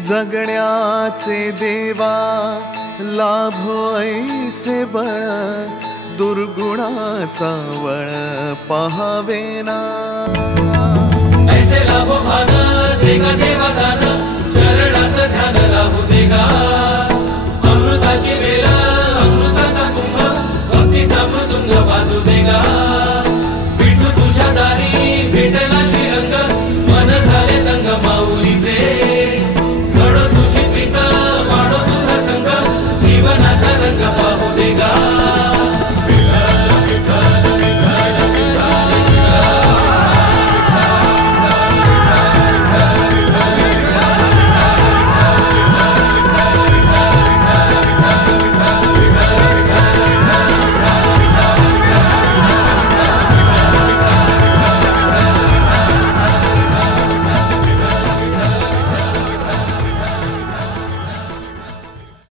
जगण्याचे देवा लाभो ऐसे बळ, दुर्गुणाचा वळ पाहावेना। ऐसे लाभो भान देगा देवा दान,